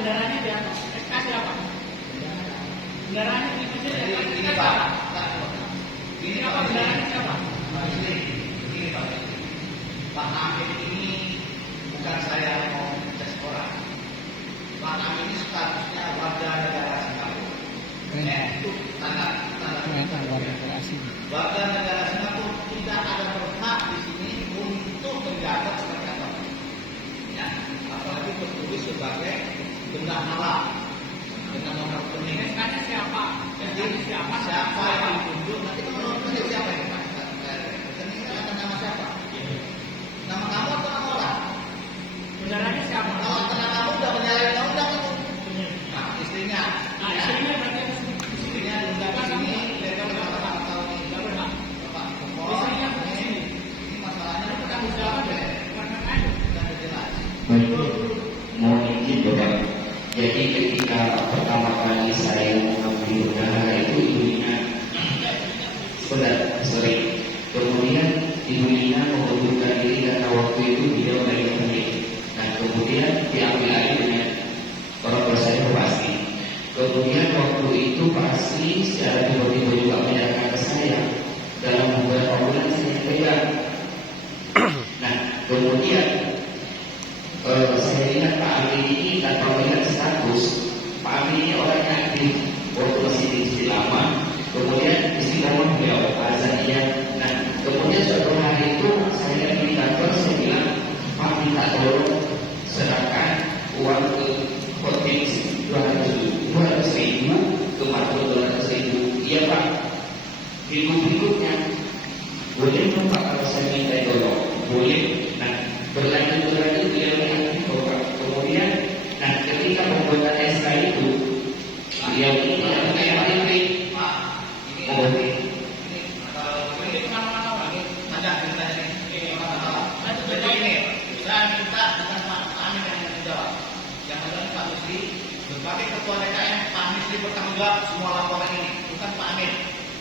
Kendaraannya di atas. SK siapa? Kendaraannya di sini. Ini Pak. Ini apa kendaraannya siapa? Ini Pak. Pak Amin ini bukan saya mau ngecek orang. Pak Amin ini statusnya warga negara Singapura. Itu tanda warga negara asing. Warga negara Singapura tidak ada berhak di sini untuk menjabat sebagai apa? Ya, apalagi tertulis sebagai benda halal dengan nomor rekening. SK-nya siapa? Jadi siapa yang ditunjuk? Nanti menurut siapa yang rekeningnya akan nama siapa? Nama kamu atau nama orang? Kendaraannya siapa? Kalau karena kamu udah menyalahi undang itu. Nah, istrinya. Nah, istrinya berarti Istrinya diundang ke sini, mereka berapa tahun ini? nggak berhak. Bapak, Istrinya ke sini. ini masalahnya Bertanggung jawab ya? Karena sudah jelas. Mohon izin Bapak. Jadi ketika pertama kali saya mengambil udara itu ibunya sorry. Kemudian ibunya mengundurkan diri karena waktu itu beliau lagi sakit. Dan kemudian diambil alih dengan orang tua saya pasti. Kemudian waktu itu pasti secara tiba-tiba juga menyerahkan ke saya dalam beberapa bulan saya pegang. Nah kemudian saya lihat Pak Amin ini tanpa melihat status. Pak Amin ini orangnya aktif waktu masih di Istiqomah. Kemudian Istiqomah beliau azannya. Nah kemudian suatu hari itu saya di kantor, saya bilang Pak minta tolong serahkan uang ke hotel 200.000 ke 200.000. Iya Pak. Berikutnya boleh dong Pak kalau saya minta tolong? Boleh. Nah berlanjut beliau mengatakan bahwa kemudian nah ketika pembuatan SK itu beliau ini tidak pakai KTP. Pak, ini kalau ini kemana-mana lagi ada ceritanya ini. Jadi ini saya minta dengan Pak Amin yang menjawab. Yang ada Pak Misri sebagai ketua DKM, Pak Misri bertanggung jawab semua laporan ini, bukan Pak Amin.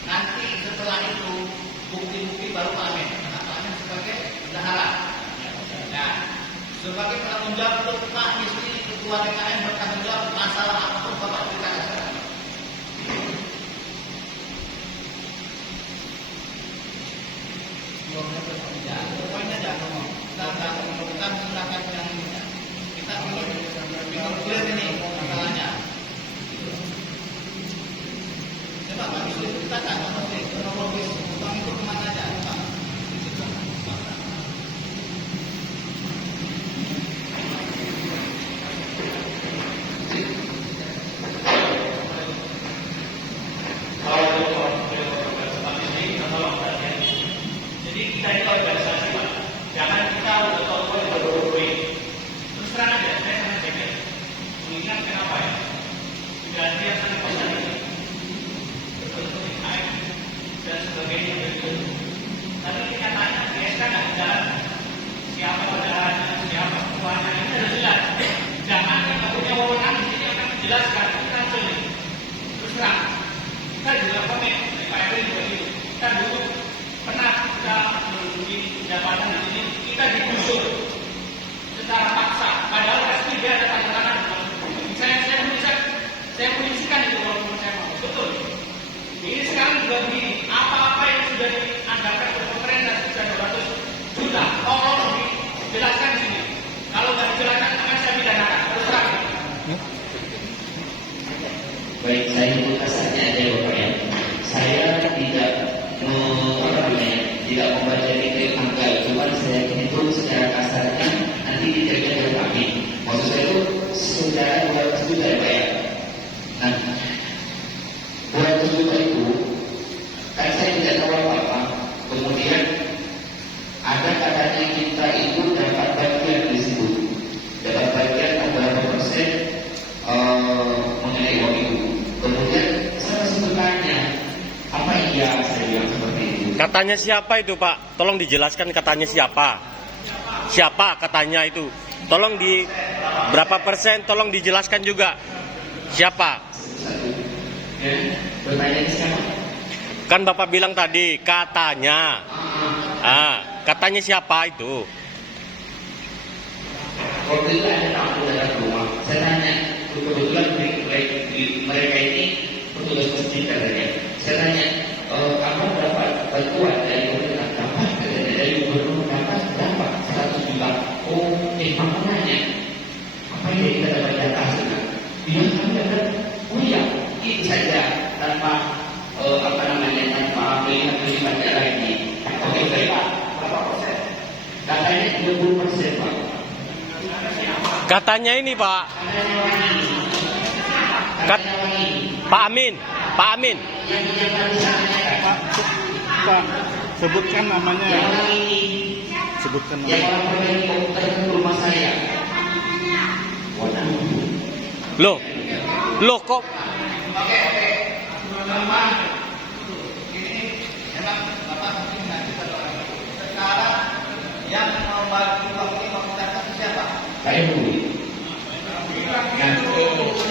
Nanti setelah itu bukti-bukti baru Pak Amin. Karena Pak Amin sebagai bendahara. Nah, sebagai penanggung jawab untuk Pak Misri ketua DKM bertanggung jawab masalah apapun Bapak ceritakan sekarang. Ya, pokoknya jangan ngomong. Kita silakan yang ini. Kita ingin clear ini masalahnya. Coba Pak Misri ceritakan kronologis uang itu kemana aja Pak? Jadi kita itu organisasi Pak. Jangan kita udah tahu berdua-duain. Terus terang aja, saya sangat jaga. Mengingat kenapa ya? Sudah ada yang sangat kosan ini. Betul-betul naik dan sebagainya begitu. Tapi kenyataannya di SK nggak jalan. Siapa bendaharanya, siapa ketuanya, ini harus jelas. Jangan yang nggak punya wewenang di sini akan menjelaskan. Kita sulit. Terus terang, kita juga komen. Pak RW juga gitu. Kita dulu pernah kita menduduki jabatan di sini, kita digusur secara paksa. Padahal pasti dia ada tanda tangan. Saya polisikan itu walaupun saya mau. Betul. Ini sekarang juga begini. Apa-apa yang sudah dianggarkan oleh pemerintah sudah 200 juta. Tolong dijelaskan di sini. Kalau nggak dijelaskan akan saya pidanakan. Terus terang. Baik, saya buka saja Bapak ya. Saya tidak tidak membaca detail angka, cuma saya hitung secara kasarnya nanti diterima dari kami. Maksud saya itu secara 200 juta ya Pak ya. Nah, 200 juta itu kan saya tidak tahu apa-apa. Kemudian ada katanya kita itu dapat bagian di situ, dapat bagian beberapa persen mengenai uang itu. Kemudian saya masih bertanya, apa iya saya bilang seperti itu? Katanya siapa itu Pak? Tolong dijelaskan katanya siapa? Siapa katanya itu? Tolong di berapa persen? Tolong dijelaskan juga. Siapa? Bertanya siapa? Kan Bapak bilang tadi katanya. Katanya siapa itu? Waktu itu ada tamu datang ke rumah. Saya tanya, kebetulan mereka ini petugas masjid katanya. Saya tanya, apa dapat bantuan dari pemerintah? Dapat katanya, dari gubernur dapat 100 juta. Oh, makanya apa yang kita dapat data sekarang? Dia kami dapat, oh iya, itu saja tanpa tanpa melihat lagi. Oke, baik Pak, berapa persen? Katanya 20% Pak. Katanya ini Pak. Pak Amin. Pak Amin. Pak, sebutkan namanya. Sebutkan Yang namanya. orang helikopter ke rumah saya. Loh kok Oke. Teman-teman, ini memang Bapak mungkin nanti orang itu. Sekarang yang mau bagi uang ini mau kita kasih siapa? Saya dulu.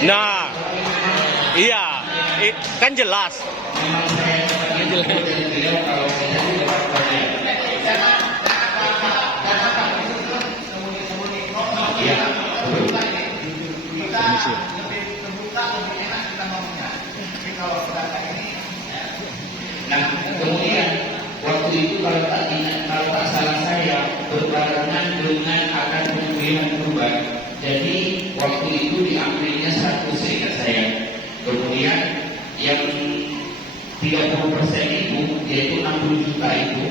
nah iya kan jelas. Memang saya jelas dari beliau kalau saya itu dapat banyak. Jangan sembunyi-sembunyi. Iya. Kita lebih terbuka, lebih enak kita ngomongnya. Tapi kalau data ini, Nah, kemudian waktu itu kalau tak salah saya berbarengan dengan akan pemilihan perubahan. Jadi waktu itu diambilnya 100 seingat saya. Kemudian yang 30% itu yaitu 60 juta itu.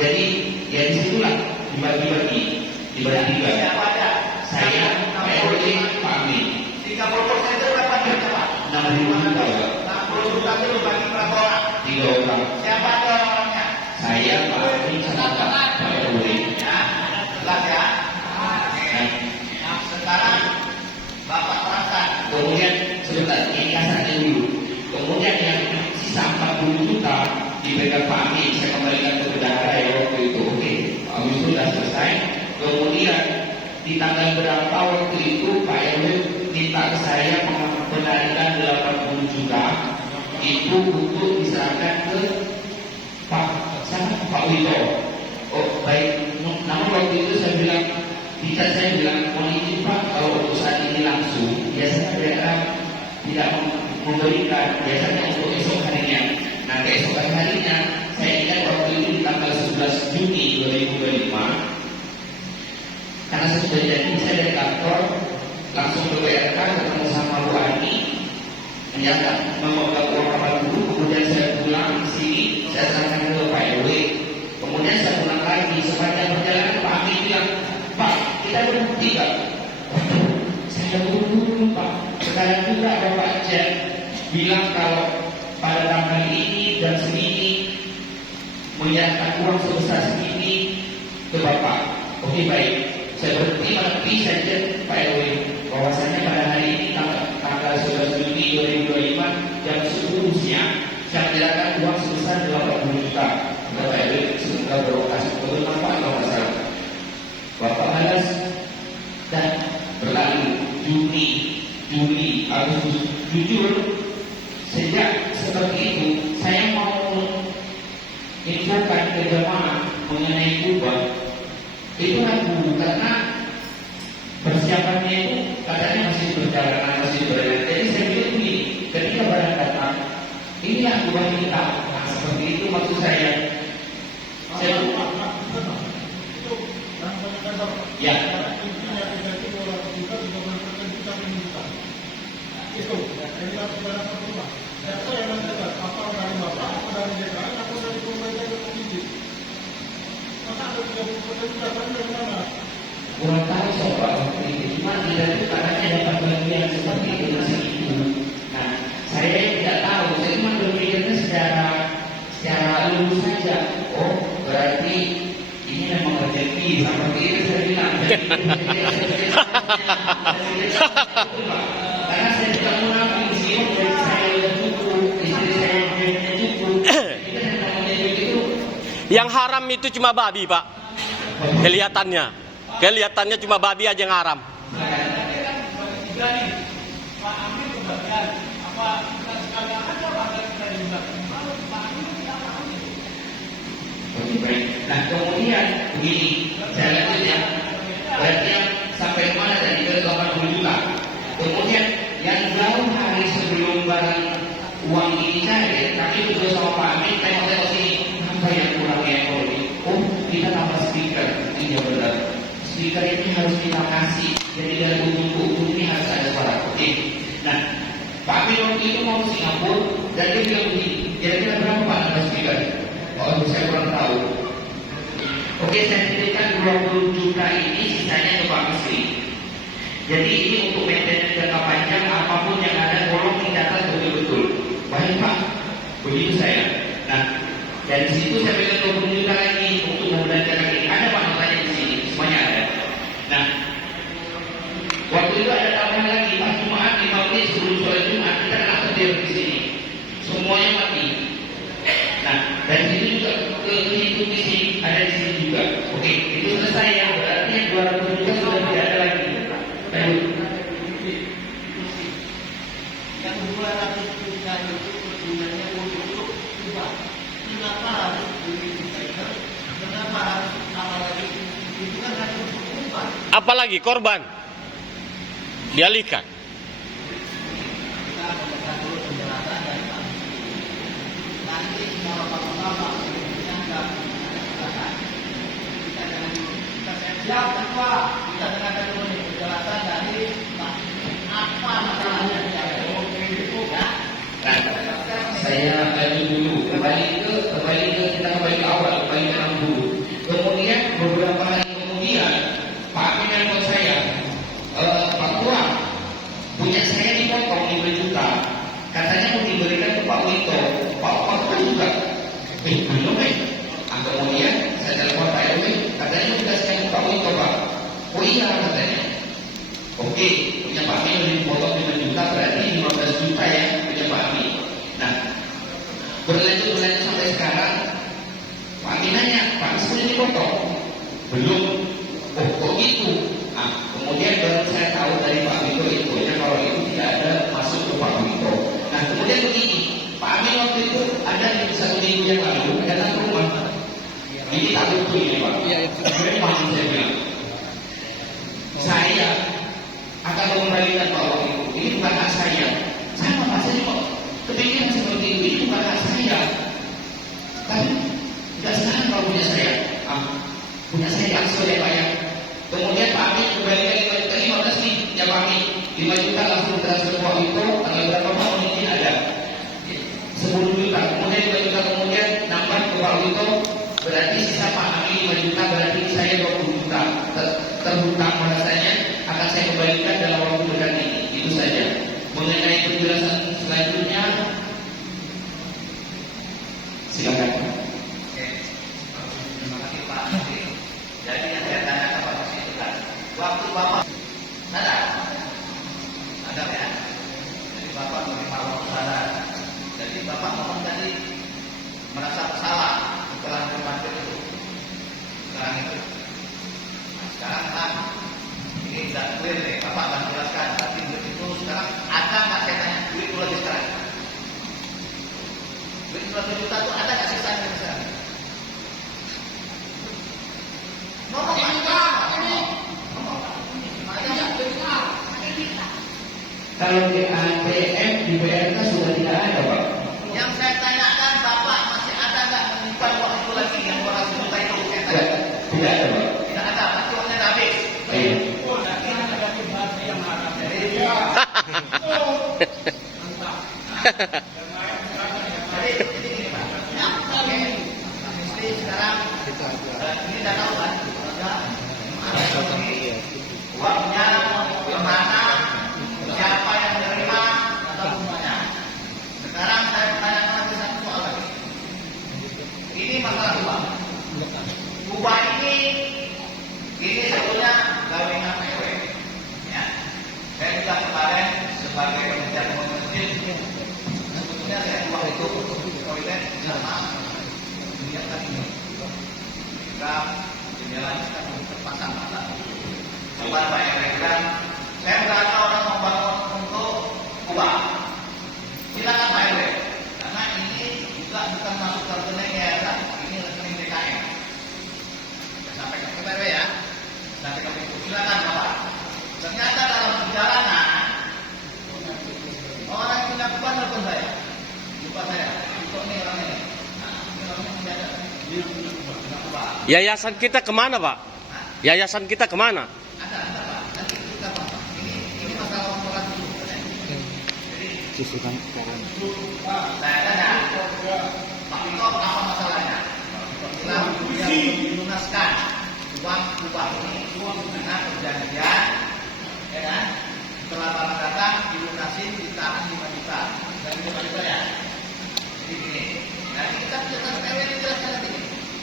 Jadi ya disitulah dibagi tiga. siapa aja? Saya, Pak RW, Pak Amin. 30% itu berapa juta Pak? 60 juta Pak. 60 juta itu bagi berapa orang? 3 orang. Siapa aja orangnya? Saya, Pak Amin, sama Pak RW. Ya, jelas ya. Nah, sekarang Bapak terangkan. Kemudian sebentar, ini kasarnya dulu. Kemudian yang sisa 40 juta diberikan Pak Amin, saya kembalikan ke bendahara ya waktu itu. Oke, Amin sudah selesai. Kemudian di tanggal berapa waktu itu Pak RW minta ke saya mengembalikan 80 juta itu untuk diserahkan ke Pak Wito. Oh baik, namun waktu itu saya bilang, saya bilang, mohon izin Pak, kalau untuk saat ini langsung, biasanya daerah tidak memberikan, biasanya untuk esok harinya. Nah keesokan harinya, saya ingat waktu itu di tanggal 11 Juni 2025, karena saya sudah janji, saya dari kantor langsung ke WRK ketemu sama Bu Ani, menyatakan memegang uang 80, kemudian saya pulang ke sini, saya serahkan ke Pak RW. Kemudian saya pulang lagi, sepanjang perjalanan Pak Amin bilang, Pak, kita berhenti Pak. Saya buru-buru Pak. Sekarang juga Bapak Cek bilang kalau pada tanggal ini dan segini menyatakan uang sebesar segini ke Bapak. Oke baik, saya berhenti menepi saja Pak RW bahwasanya pada hari ini tanggal 11 Juni 2025 jam 10 siang saya menyerahkan uang sebesar 80 juta. Bapak RW sudah berokasi betul Bapak kalau masalah. Bapak balas dan berlalu Juli, Agustus. Jujur sejak seperti itu saya mau infokan ke jemaah mengenai kubah itu ragu karena persiapannya itu katanya masih berjalan, masih berjalan. Jadi saya bilang begini, ketika barang datang inilah kubah kita. Nah seperti itu maksud saya. Ya. Kurang tahu soal itu, cuma tidak itu katanya dapat bagian seperti itu masih itu. Nah, saya tidak tahu, saya cuma berpikirnya secara lulus saja. Oh, berarti ini memang rezeki seperti itu saya bilang. Karena saya tidak munafik di sini, jadi saya sudah cukup, istri saya cukup. Kita tidak menyebut itu. Yang haram itu cuma babi Pak. Kelihatannya cuma babi aja yang haram. Nah kemudian begini, saya lanjut ya. Berarti yang sampai mana tadi ke 80 juta. Kemudian anggaran uang ini cair, kami berdua sama Pak Amin tengok-tengok sini, apa yang kurang ya ekonomi? Oh, kita tambah speaker. Iya benar. Speaker ini harus kita kasih. Jadi dari ujung ini harus ada suara. Oke. Nah, Pak Amin waktu itu mau ke Singapura dan dia bilang begini, kira-kira berapa Pak ada speaker? Oh, saya kurang tahu. Oke, saya titipkan 20 juta ini, sisanya ke Pak Menteri. Jadi ini untuk maintenance jangka panjang, apapun yang ada tolong dicatat betul-betul. Baik Pak, begitu saya. Nah, dari situ saya pegang 20 juta lagi untuk membelanjakan ini. Ada Pak notanya di sini, semuanya ada. Nah, waktu itu ada tambahan lagi, pas Jumat 5 menit sebelum sholat Jumat kita kena petir di sini. Semuanya mati. Nah, dari situ juga kehitung di sini, ada di sini juga. Oke, itu selesai ya. Berarti yang 200 juta sudah tidak ada lagi. Ayo. Yang 200 juta itu sebenarnya untuk coba. Kenapa harus beli speaker? Kenapa harus apa lagi? Itu kan harus untuk ubah. Apalagi korban dialihkan. Kita mendengar dulu penjelasan dari Pak. Nanti semua bapak-bapak yang nggak ada kejelasan. Kita jangan kita siap Pak. Kita dengarkan dulu nih penjelasan dari Pak. Apa masalahnya di APO itu ya? Saya lanjut dulu, kembali ke kita kembali ke awal, kembali ke dulu. Kemudian beberapa hari kemudian Pak Amin nelfon saya, Pak Tua, punya saya dipotong 5 juta, katanya mau diberikan ke Pak Wito, Pak Tua juga, belum kemudian saya telepon Pak RW, katanya mau dikasihkan ke Pak Wito Pak, oh iya katanya, oke, punya Pak Amin dipotong 5 juta, berarti 15 juta ya punya Pak Amin. Nah, berlanjut sampai sekarang, Pak Amin nanya, Pak Amin sudah dipotong? Belum. Oh, kok gitu? Nah, kemudian baru saya tahu dari Pak Wito infonya kalau itu tidak ada masuk ke Pak Wito. Nah, kemudian begini, Pak Amin waktu itu ada di 1 minggu yang lalu datang ke rumah. Ini tak betul ini Pak. Ini masih saya bilang. Saya akan mengembalikan Pak Wito. Ini bukan hak saya. Sama Pak, saya kok kepikiran seperti itu. Ini bukan hak saya. Tapi tidak sekarang kalau punya saya. Punya saya langsung ya Pak ya. Kemudian Pak Amin kembalikan 5 juta 15 nih ya Pak Amin. 5 juta langsung transfer Pak Wito. Tanggal berapa Pak mungkin ada 10 juta. Kemudian 5 juta kemudian nambah ke Pak Wito. Berarti sisa Pak Amin 5 juta. Berarti saya 20 juta terhutang bahasanya akan saya kembalikan dalam waktu dekat ini. Itu saja. Mengenai penjelasan selanjutnya silakan. Terima kasih Pak. Jadi yang saya tanya kepada Pak itu kan, waktu Bapak ada ya? Jadi Bapak menerima uang saudara. Jadi Bapak ngomong tadi merasa bersalah setelah menerima itu. Sekarang itu. Nah, sekarang kan ini tidak clear nih. Bapak akan jelaskan. Tapi duit itu sekarang ada nggak saya tanya? Duit itu lagi sekarang. Duit 20 juta itu ada nggak sisanya sekarang? Kalau di ATM di BRK sudah tidak ada Pak. Yang saya tanyakan Bapak masih ada nggak menyimpan uang itu lagi yang 200 juta itu? Saya tanya. Tidak ada Pak. Tidak ada, pasti uangnya udah habis. Iya. Jadi ini Pak. Ya, oke. Mesti sekarang ini udah tahu kan? Uangnya kemana? Siapa yang menerima? Atau semuanya? Sekarang saya bertanya lagi satu soal lagi. Ini masalah ubah. Ubah ini sebetulnya gawengan PW. Ya. Saya juga kemarin sebagai pembicara masjid, sebetulnya saya ubah itu untuk toilet sama menyiapkan ini. Jika jendela kita terpasang-pasang. Bukan banyak rekan. Saya berkata orang membangun untuk ubah. Silakan Pak RW. Karena ini juga bukan masuk ke rekening yayasan, ini rekening DKM. Saya sampaikan ke Pak RW ya. Sampai ke pintu. Silakan Bapak. Ternyata dalam perjalanan orang yang melakukan Yayasan kita kemana, Pak? Yayasan kita kemana? Ada Pak. Nanti kita Pak. Ini masalah laporan dulu. Susukan koran. Nah, Pak Tito apa masalahnya? Setelah dia melunaskan uang upah ini dengan perjanjian, ya kan? Setelah barang datang dilunasin ditahan 5 juta dan 5 juta ya. Jadi gini. Nanti kita punya RW ini jelaskan nanti.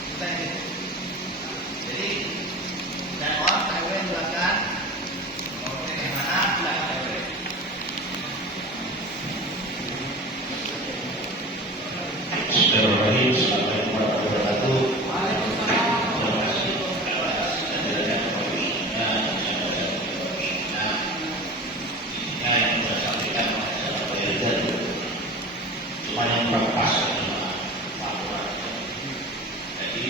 Kita ini. Jadi dan orang RW jelaskan bagaimana bilangan RW. Bismillahirrahmanirrahim. Assalamualaikum warahmatullahi wabarakatuh. Cuma yang berpas laporan. Jadi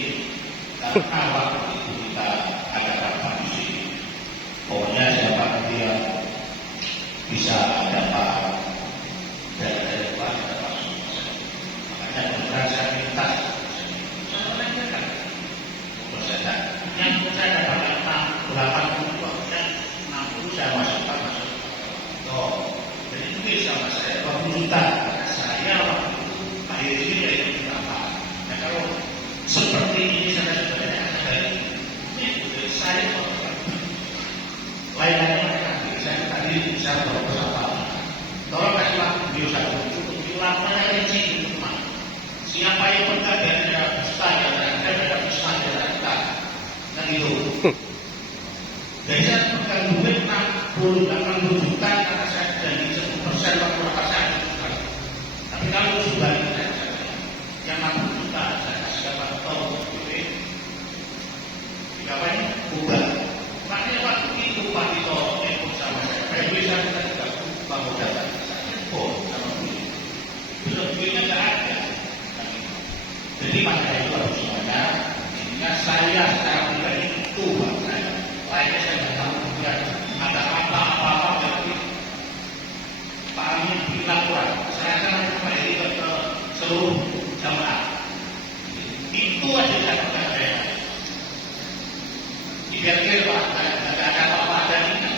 karena waktu itu kita ada rapat di sini. Pokoknya siapa dia bisa dapat dari luar dapat semua. Makanya berasa minta saya menanyakan proses yang saya dapat 80 dan 60 saya masukkan masuk. Oh, jadi itu bisa mas saya 20 juta. Saya waktu itu akhir ini dari berapa? Nah kalau seperti ini saya sebenarnya dari ini saya lainnya saya tadi saya bersama. Tolong kasih waktu beliau satu untuk dilaporkan rinci itu teman. Siapa yang berkata dia ada dusta, dia ada dusta, dia ada dusta. Dan itu. Jadi saya bukan duit 80 juta karena saya janji 10% waktu apa saya dusta. Tapi kalau sudah itu saya yang 60 juta saya kasih dapat tahu duit. Apa ini? Ubah. Makanya waktu itu Pak Tito ikut sama saya. Kayak bisa kita juga bangun data. Oh, sama duit. Itu duitnya nggak ada. Jadi maka itu harus semuanya. Sehingga saya secara pribadi itu buat saya. Lainnya saya nggak tahu kemudian ada apa-apa berarti Pak Amin bilang kurang. Saya akan kembali ke seluruh jamaah. Itu aja saya percaya. Biar-biar Pak, nggak ada apa-apa ada ini.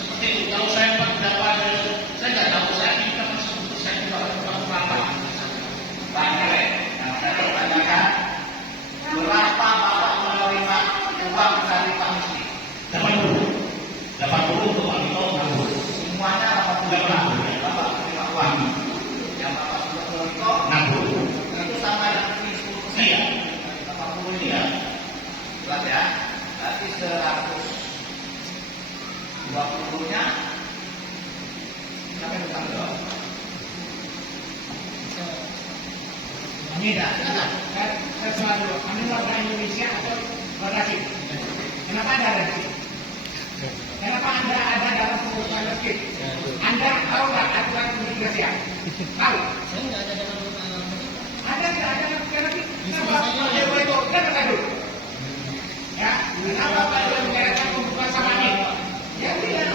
Seperti itu. Kalau saya dapat, saya nggak tahu saya ini kan 10% juga berapa. Bangkale, saya bertanyakan berapa bapak menerima uang dari Pak Misri? 80 untuk Pak Tito. Semuanya 80 bapak menerima uang. Yang bapak sudah Tito 60. Itu sama yang 10%. Iya. 80 ini ya. Jelas ya. Berarti 120-nya siapa yang bertanggung jawab? Ini dah, saya selalu, Anda warga Indonesia atau warga Cina? Kenapa Anda ada di sini? Kenapa Anda ada dalam pengurus masjid? Anda tahu nggak aturan imigrasi? Tahu? Saya nggak ada dalam Anda nggak ada dalam imigrasi? Kenapa Pak Dewa itu? Kenapa dulu? Ya, kenapa Pak Dewa menyarankan pembukaan sama ini? Ya tidak.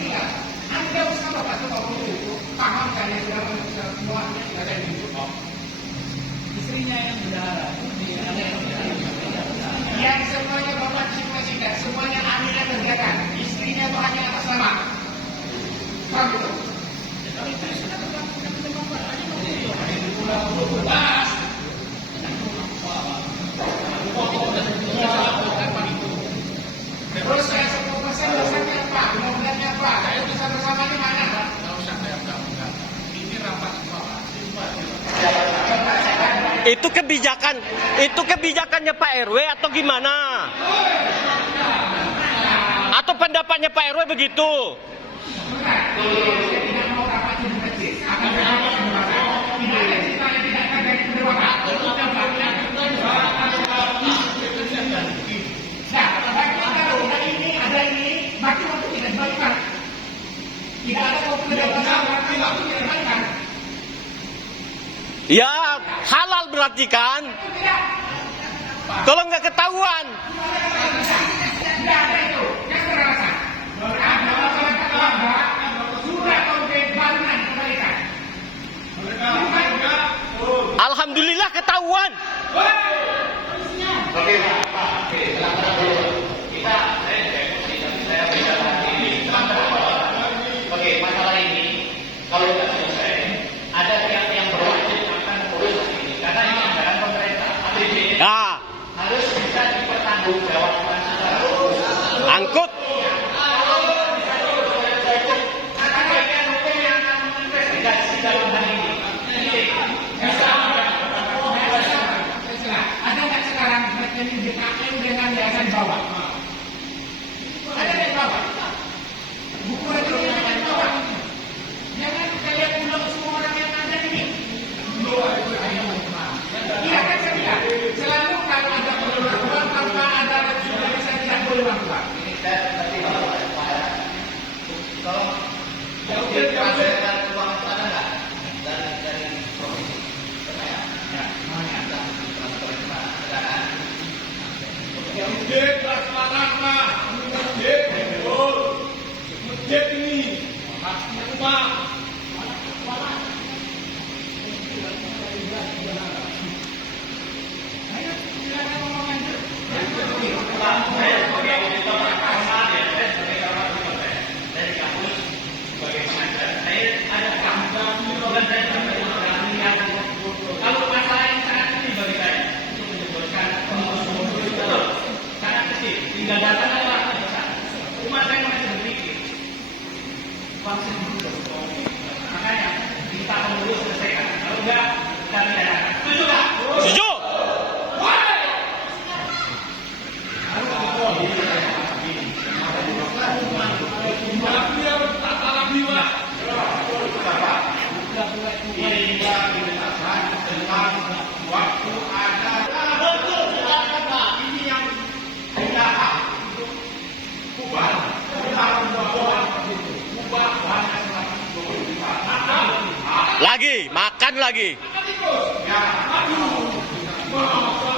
Tidak. Anda bersama Pak Dewa itu paham kan yang sudah semua tidak ada di situ. Istrinya yang bendahara. Yang semuanya bapak cita-cita, semuanya aminah kerjakan. Istrinya itu hanya atas nama. Paham itu? Terus saya 10% dasarnya apa? Kemudiannya apa? Saya bisa bersamanya mana? Kalau saya enggak. Ini rapat semua. Itu kebijakannya Pak RW atau gimana? Atau pendapatnya Pak RW begitu? Ya, halal berarti kan? Kalau nggak ketahuan. Alhamdulillah ketahuan. Kalau masalah yang sangat kecil bagi saya untuk menyebutkan pengurus itu sangat kecil, tinggal datang aja orang besar. Umat saya masih berpikir, vaksin dulu, makanya minta pengurus selesaikan. Kalau enggak, kita tidak. Setuju nggak? Setuju. Waktu ada betul silakan Pak. Ini yang tidak ubah Lagi, makan lagi.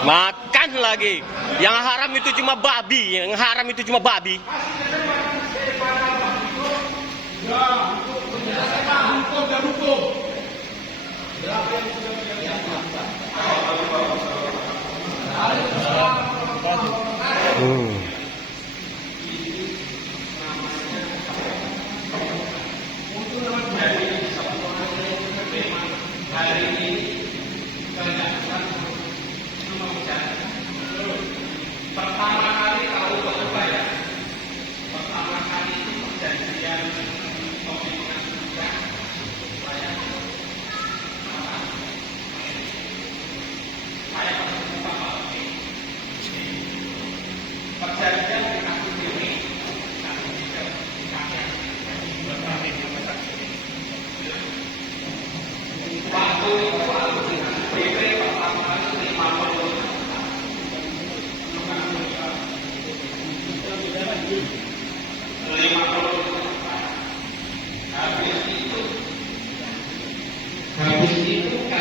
Makan lagi. Yang haram itu cuma babi, yang haram itu cuma babi. Pertama kali kalau coba ya, pertama kali itu perjanjian komitmen juga saya perjanjian dengan ini waktu DP pertama kali 50 Habis itu